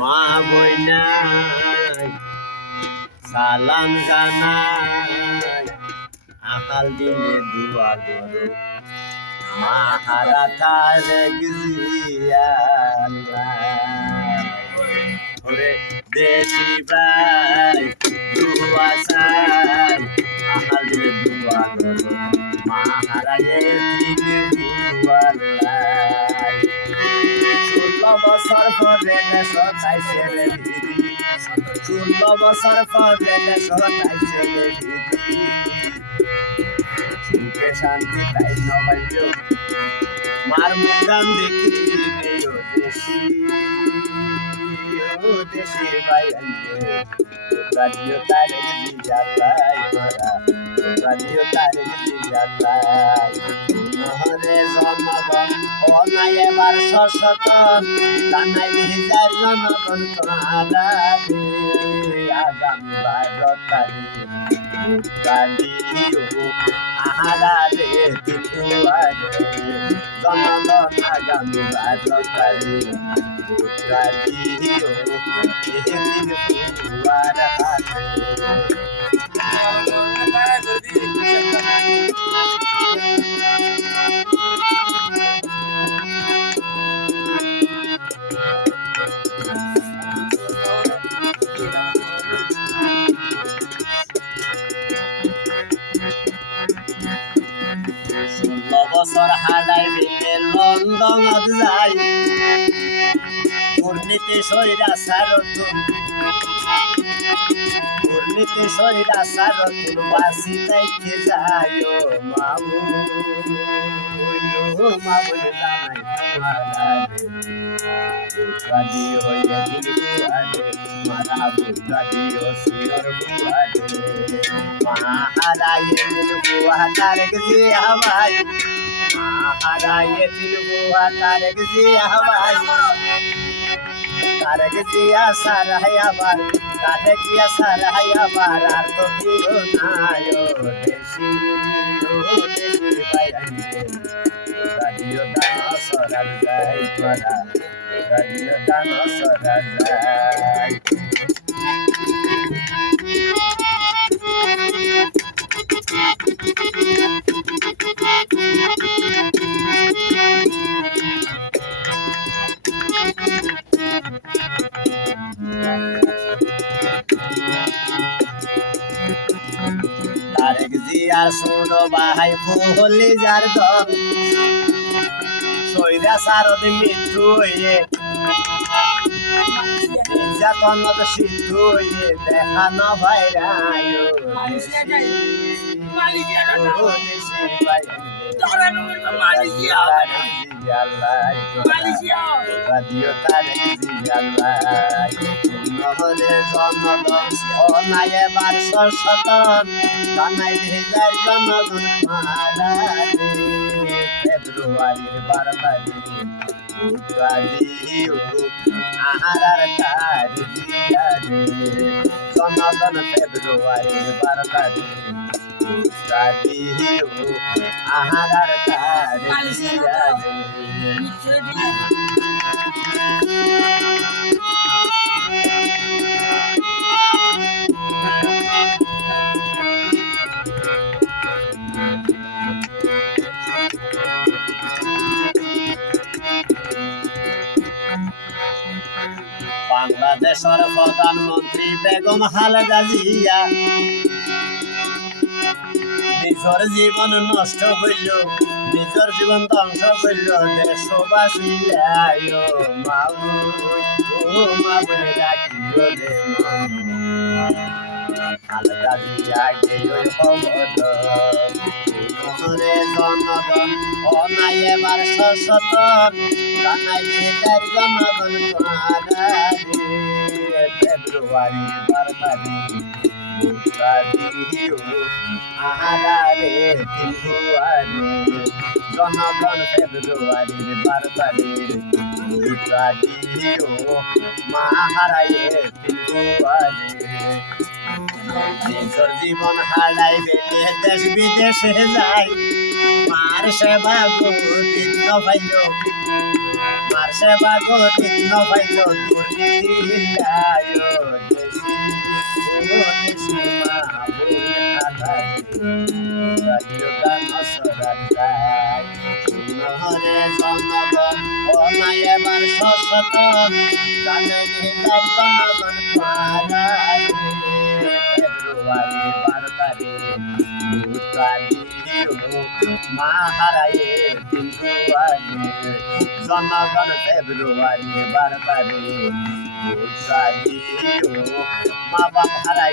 মা বইনাই সালাম জানাই আকাল দিনে দুয়া করো মা হারা তারে ওরে দেশি ভাই দুয়া চাই আকাল দিনে দুয়া করো মা হারা দিনে দুয়া লাই 16 বছর পরে দেশ খাইছে রে দিদি 16 বছর পরে দেশ খাইছে রে দিদি সুখে শান্তি তাই নবাইল মার মুখান দেখি ও দেশি ভাই রাজিও তারে জিয়ালাই মারা রাজিও তারে জিয়ালাই নহরে জনগণ ও নাই এবার সশতন জানাই নিজার জনগণ তোমারা আগামী 12 তারিখ কালিও আহারে দিতুয়ারে জনগণ আগামী 12 তারিখ কালিও এদিন পুয়ার হাতে বছর হালাই মিলে লন্ডনত যাই দুর্নীতি সৈরা সারতুন দুর্নীতি সৈরা সারতুন বাসি তাইতে যায় মামু মামু জানাই তোমারে হইয়া দিল আরে মারা বুদ্ধাদিও সির বুয়ারে মহারায়ে দিল বুয়া তারে গজি হওয়াই মহারায়ে দিল বুয়া তারে গজি হওয়াই তারে গজি আসার হায়াবার তারে কি আসার হায়াবার আর তো দিও নাই ও দেশি বাইরে রাজিও দান সরাল যাই তোরা রাজিও দান সরাল যাই তারেক জিয়ার শুনো ভাই ফুলি যার দল সইরা সারদ মৃত্যু হইয়ে নির্যাতনত সিদ্ধু হইয়ে দেখা না ভাইরায় রাজিও তারে নহরে জনগণ অনাই এবার সশতন জানাই দিজার জনগণ মারারে ফেব্রুয়ারির 12 তারিখ উত্তরাদিও আহারার তারিখ দিয়ারে জনগণ ফেব্রুয়ারির 12 তারিখ উত্তরাদিও আহারার তারিখ দিয়ারে বাংলাদেশের প্রধানমন্ত্রী বেগম খালেদা জিয়া নিজের জীবন নষ্ট হইল নিজের জীবন ধ্বংস হইল দেশবাসী খালেদা জিয়া গেল খবরে জনগণ অনাই এবার সশতন জানাই দিজার জনগণ ফেব্রুয়ারি 12 তারিখ উত্তরাদিও আহারে দিলুয়ারে জনগণ ফেব্রুয়ারির 12 তারিখ উত্তরাদিও মাহারায়ে দিলুয়ারে নিজের জীবন হারাই বেলে দেশ বিদেশে যাই মার সেবা করতে পাইল মার সেবা গরিব নবাইল দুর্নীতি হিল্লায় দেশি ও দেশি মা বোন আধারে রাজিও গান সরাত যায় শূন্যহরে জনগণ ও নাই এবার সশত জানে নিতাই জনগণ পাড়ায় ফেব্রুয়ারি 12 তারিখ মা হারায়ে দিন জনগণ ফেব্রুয়ারি 12 তারিখ মা বাপ হারায়